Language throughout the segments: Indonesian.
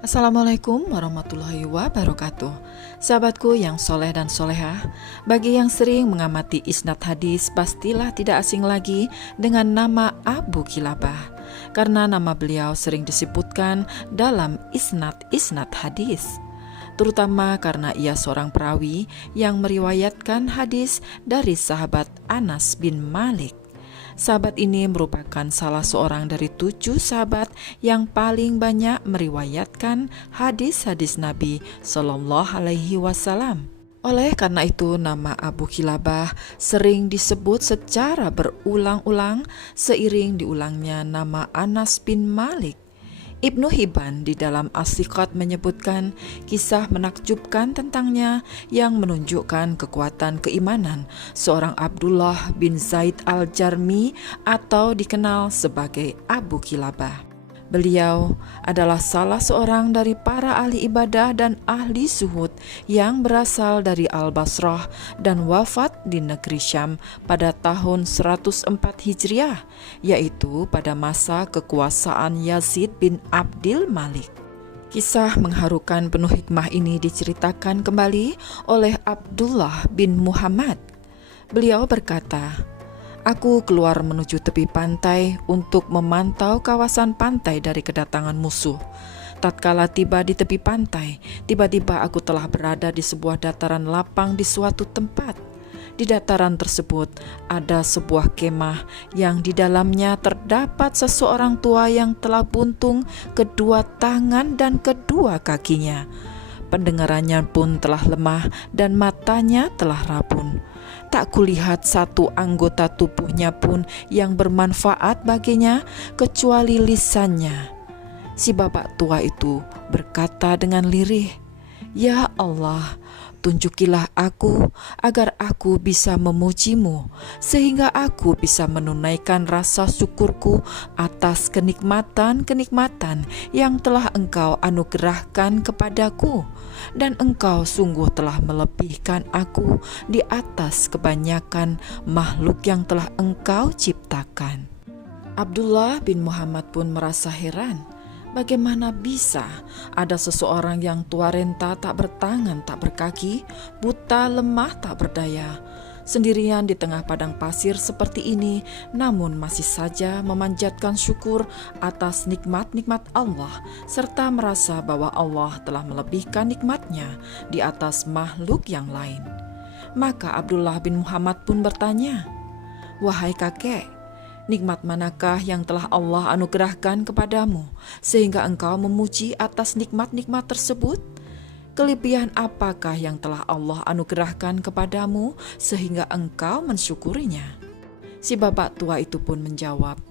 Assalamualaikum warahmatullahi wabarakatuh. Sahabatku yang soleh dan solehah, bagi yang sering mengamati isnad hadis, pastilah tidak asing lagi dengan nama Abu Kilabah, karena nama beliau sering disebutkan dalam isnad hadis, terutama karena ia seorang perawi yang meriwayatkan hadis dari sahabat Anas bin Malik. Sahabat ini merupakan salah seorang dari 7 sahabat yang paling banyak meriwayatkan hadis-hadis Nabi Shallallahu Alaihi Wasallam. Oleh karena itu, nama Abu Kilabah sering disebut secara berulang-ulang seiring diulangnya nama Anas bin Malik. Ibnu Hibban di dalam As-Siqat menyebutkan kisah menakjubkan tentangnya yang menunjukkan kekuatan keimanan seorang Abdullah bin Zaid al-Jarmi atau dikenal sebagai Abu Kilabah. Beliau adalah salah seorang dari para ahli ibadah dan ahli zuhud yang berasal dari Al-Basrah dan wafat di negeri Syam pada tahun 104 Hijriah, yaitu pada masa kekuasaan Yazid bin Abdil Malik. Kisah mengharukan penuh hikmah ini diceritakan kembali oleh Abdullah bin Muhammad. Beliau berkata, "Aku keluar menuju tepi pantai untuk memantau kawasan pantai dari kedatangan musuh. Tatkala tiba di tepi pantai, tiba-tiba aku telah berada di sebuah dataran lapang di suatu tempat. Di dataran tersebut ada sebuah kemah yang di dalamnya terdapat seseorang tua yang telah buntung kedua tangan dan kedua kakinya. Pendengarannya pun telah lemah dan matanya telah rabun. Tak kulihat satu anggota tubuhnya pun yang bermanfaat baginya kecuali lisannya." Si bapak tua itu berkata dengan lirih, "Ya Allah, tunjukilah aku agar aku bisa memujimu, sehingga aku bisa menunaikan rasa syukurku atas kenikmatan-kenikmatan yang telah Engkau anugerahkan kepadaku, dan Engkau sungguh telah melebihkan aku di atas kebanyakan makhluk yang telah Engkau ciptakan." Abdullah bin Muhammad pun merasa heran. Bagaimana bisa ada seseorang yang tua renta, tak bertangan, tak berkaki, buta, lemah, tak berdaya, sendirian di tengah padang pasir seperti ini, namun masih saja memanjatkan syukur atas nikmat-nikmat Allah, serta merasa bahwa Allah telah melebihkan nikmatnya di atas makhluk yang lain. Maka Abdullah bin Muhammad pun bertanya, "Wahai kakek, nikmat manakah yang telah Allah anugerahkan kepadamu sehingga engkau memuji atas nikmat-nikmat tersebut? Kelebihan apakah yang telah Allah anugerahkan kepadamu sehingga engkau mensyukurinya?" Si bapak tua itu pun menjawab,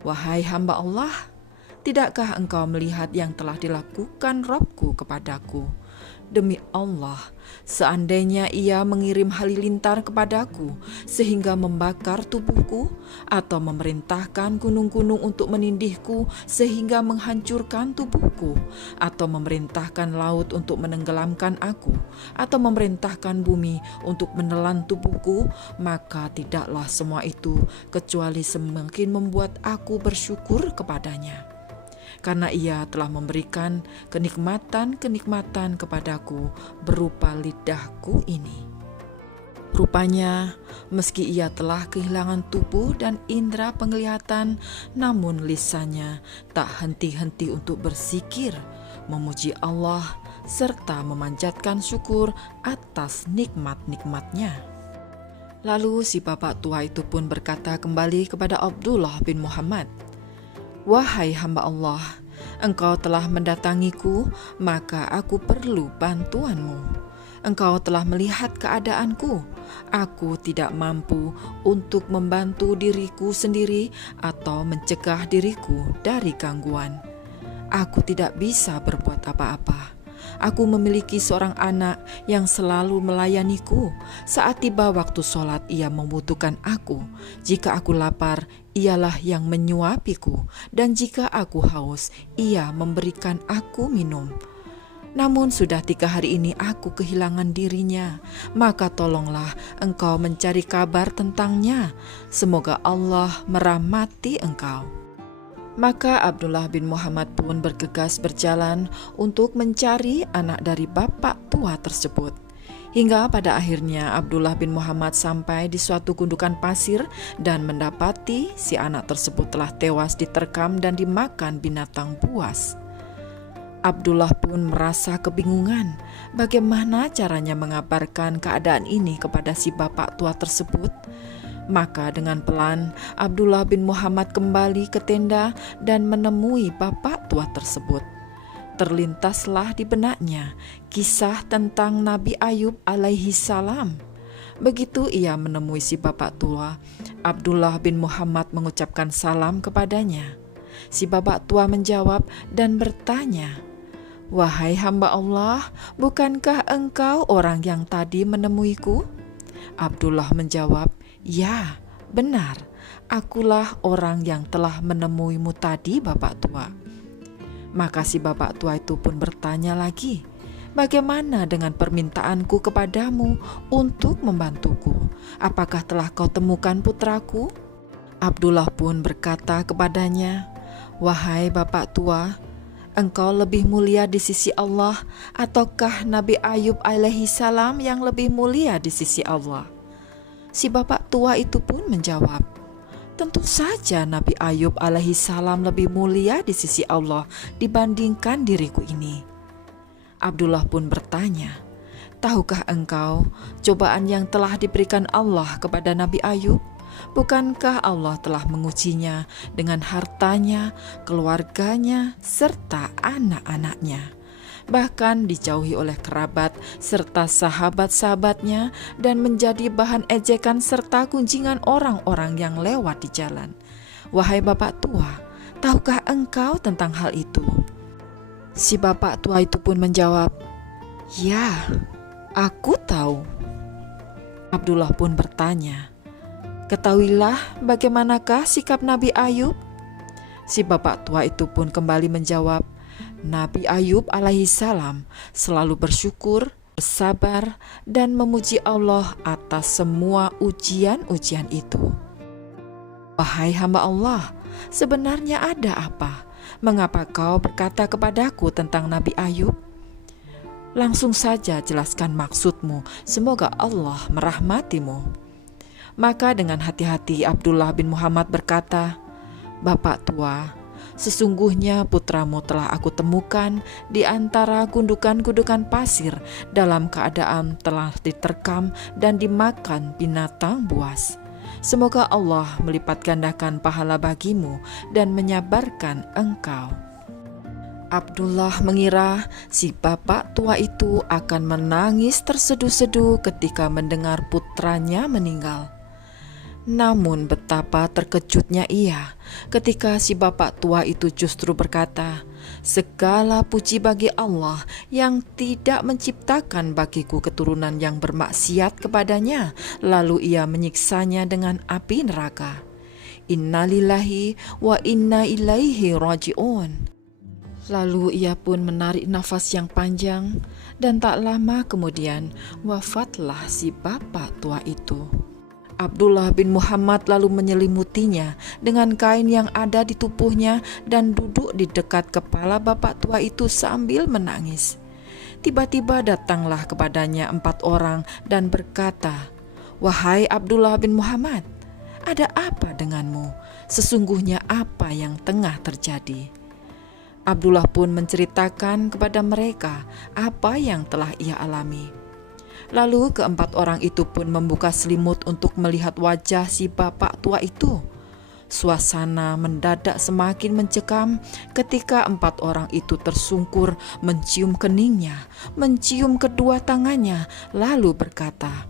"Wahai hamba Allah, tidakkah engkau melihat yang telah dilakukan Robku kepadaku? Demi Allah, seandainya ia mengirim halilintar kepadaku sehingga membakar tubuhku, atau memerintahkan gunung-gunung untuk menindihku sehingga menghancurkan tubuhku, atau memerintahkan laut untuk menenggelamkan aku, atau memerintahkan bumi untuk menelan tubuhku, maka tidaklah semua itu kecuali semakin membuat aku bersyukur kepadanya. Karena ia telah memberikan kenikmatan-kenikmatan kepadaku berupa lidahku ini. Rupanya, meski ia telah kehilangan tubuh dan indera penglihatan, namun lisannya tak henti-henti untuk berzikir, memuji Allah, serta memanjatkan syukur atas nikmat-nikmatnya." Lalu si bapak tua itu pun berkata kembali kepada Abdullah bin Muhammad, "Wahai hamba Allah, engkau telah mendatangiku, maka aku perlu bantuanmu. Engkau telah melihat keadaanku. Aku tidak mampu untuk membantu diriku sendiri atau mencegah diriku dari gangguan. Aku tidak bisa berbuat apa-apa. Aku memiliki seorang anak yang selalu melayaniku. Saat tiba waktu sholat, ia membutuhkan aku. Jika aku lapar, ialah yang menyuapiku, dan jika aku haus, ia memberikan aku minum. Namun sudah 3 hari ini aku kehilangan dirinya, maka tolonglah engkau mencari kabar tentangnya. Semoga Allah merahmati engkau." Maka Abdullah bin Muhammad pun bergegas berjalan untuk mencari anak dari bapak tua tersebut. Hingga pada akhirnya Abdullah bin Muhammad sampai di suatu gundukan pasir dan mendapati si anak tersebut telah tewas diterkam dan dimakan binatang buas. Abdullah pun merasa kebingungan bagaimana caranya mengabarkan keadaan ini kepada si bapak tua tersebut. Maka dengan pelan Abdullah bin Muhammad kembali ke tenda dan menemui bapak tua tersebut. Terlintaslah di benaknya kisah tentang Nabi Ayub alaihi salam. Begitu ia menemui si bapak tua, Abdullah bin Muhammad mengucapkan salam kepadanya. Si bapak tua menjawab dan bertanya, "Wahai hamba Allah, bukankah engkau orang yang tadi menemuiku?" Abdullah menjawab, "Ya, benar, akulah orang yang telah menemuimu tadi, bapak tua." Maka si bapak tua itu pun bertanya lagi, "Bagaimana dengan permintaanku kepadamu untuk membantuku? Apakah telah kau temukan putraku?" Abdullah pun berkata kepadanya, "Wahai bapak tua, engkau lebih mulia di sisi Allah ataukah Nabi Ayub alaihi salam yang lebih mulia di sisi Allah?" Si bapak tua itu pun menjawab, "Tentu saja Nabi Ayub alaihi salam lebih mulia di sisi Allah dibandingkan diriku ini." Abdullah pun bertanya, "Tahukah engkau cobaan yang telah diberikan Allah kepada Nabi Ayub? Bukankah Allah telah mengujinya dengan hartanya, keluarganya, serta anak-anaknya? Bahkan dijauhi oleh kerabat serta sahabat-sahabatnya dan menjadi bahan ejekan serta kunjingan orang-orang yang lewat di jalan. Wahai bapak tua, tahukah engkau tentang hal itu?" Si bapak tua itu pun menjawab, "Ya, aku tahu." Abdullah pun bertanya, "Ketahuilah bagaimanakah sikap Nabi Ayub?" Si bapak tua itu pun kembali menjawab, "Nabi Ayub alaihi salam selalu bersyukur, bersabar, dan memuji Allah atas semua ujian-ujian itu." "Wahai hamba Allah, sebenarnya ada apa? Mengapa kau berkata kepadaku tentang Nabi Ayub? Langsung saja jelaskan maksudmu, semoga Allah merahmatimu." Maka dengan hati-hati Abdullah bin Muhammad berkata, "Bapak tua, sesungguhnya putramu telah aku temukan di antara gundukan-gundukan pasir dalam keadaan telah diterkam dan dimakan binatang buas. Semoga Allah melipat gandakan pahala bagimu dan menyabarkan engkau." Abdullah mengira si bapak tua itu akan menangis terseduh-seduh ketika mendengar putranya meninggal. Namun betapa terkejutnya ia ketika si bapak tua itu justru berkata, "Segala puji bagi Allah yang tidak menciptakan bagiku keturunan yang bermaksiat kepadanya, lalu ia menyiksanya dengan api neraka. Innalillahi wa inna ilaihi raji'un." Lalu ia pun menarik nafas yang panjang dan tak lama kemudian wafatlah si bapak tua itu. Abdullah bin Muhammad lalu menyelimutinya dengan kain yang ada di tubuhnya dan duduk di dekat kepala bapak tua itu sambil menangis. Tiba-tiba datanglah kepadanya 4 orang dan berkata, "Wahai Abdullah bin Muhammad, ada apa denganmu? Sesungguhnya apa yang tengah terjadi?" Abdullah pun menceritakan kepada mereka apa yang telah ia alami. Lalu ke-4 orang itu pun membuka selimut untuk melihat wajah si bapak tua itu. Suasana mendadak semakin mencekam ketika 4 orang itu tersungkur mencium keningnya, mencium kedua tangannya, lalu berkata,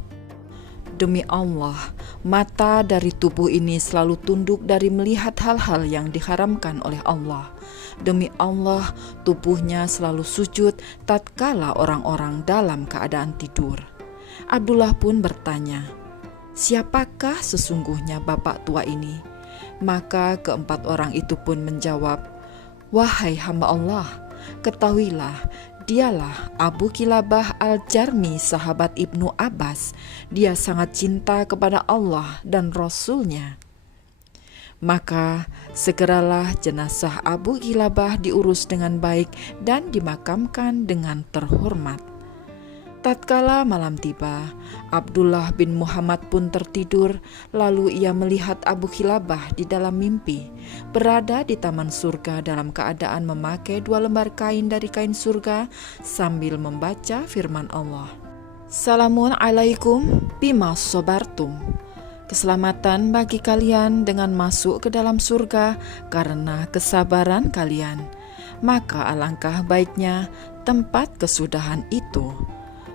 "Demi Allah, mata dari tubuh ini selalu tunduk dari melihat hal-hal yang diharamkan oleh Allah. Demi Allah, tubuhnya selalu sujud tatkala orang-orang dalam keadaan tidur." Abdullah pun bertanya, "Siapakah sesungguhnya bapak tua ini?" Maka ke-4 orang itu pun menjawab, "Wahai hamba Allah, ketahuilah, dialah Abu Kilabah Al-Jarmi, sahabat Ibnu Abbas. Dia sangat cinta kepada Allah dan Rasul-Nya." Maka segeralah jenazah Abu Kilabah diurus dengan baik dan dimakamkan dengan terhormat. Tatkala malam tiba, Abdullah bin Muhammad pun tertidur, lalu ia melihat Abu Kilabah di dalam mimpi, berada di taman surga dalam keadaan memakai 2 lembar kain dari kain surga sambil membaca firman Allah. Salamun alaikum bima sobartum. Keselamatan bagi kalian dengan masuk ke dalam surga karena kesabaran kalian. Maka alangkah baiknya tempat kesudahan itu.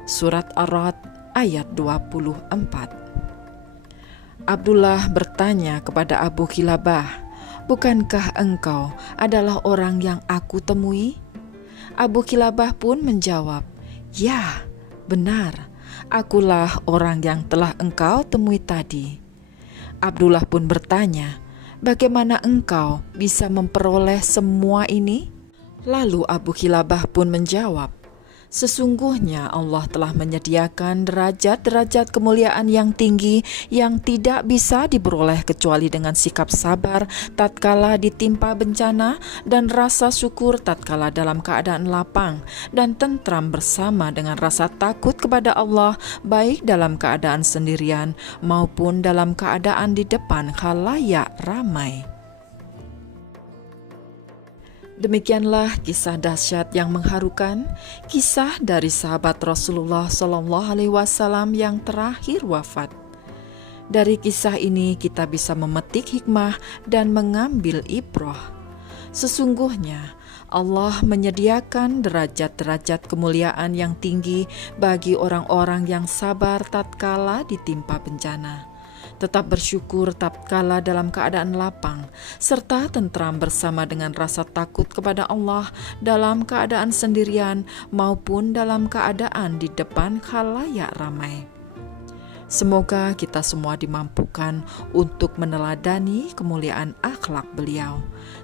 Surat Ar-Ra'd ayat 24. Abdullah bertanya kepada Abu Kilabah, "Bukankah engkau adalah orang yang aku temui?" Abu Kilabah pun menjawab, "Ya, benar, akulah orang yang telah engkau temui tadi." Abdullah pun bertanya, "Bagaimana engkau bisa memperoleh semua ini?" Lalu Abu Kilabah pun menjawab, "Sesungguhnya Allah telah menyediakan derajat-derajat kemuliaan yang tinggi yang tidak bisa diperoleh kecuali dengan sikap sabar tatkala ditimpa bencana dan rasa syukur tatkala dalam keadaan lapang dan tentram bersama dengan rasa takut kepada Allah baik dalam keadaan sendirian maupun dalam keadaan di depan khalayak ramai." Demikianlah kisah dahsyat yang mengharukan, kisah dari sahabat Rasulullah SAW yang terakhir wafat. Dari kisah ini kita bisa memetik hikmah dan mengambil ibrah. Sesungguhnya Allah menyediakan derajat-derajat kemuliaan yang tinggi bagi orang-orang yang sabar tatkala ditimpa bencana, tetap bersyukur tatkala dalam keadaan lapang, serta tentram bersama dengan rasa takut kepada Allah dalam keadaan sendirian maupun dalam keadaan di depan khalayak ramai. Semoga kita semua dimampukan untuk meneladani kemuliaan akhlak beliau,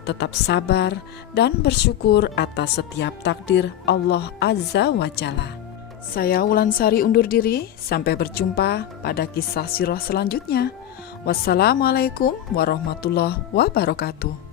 tetap sabar dan bersyukur atas setiap takdir Allah Azza wa Jalla. Saya Wulansari undur diri, sampai berjumpa pada kisah sirah selanjutnya. Wassalamualaikum warahmatullahi wabarakatuh.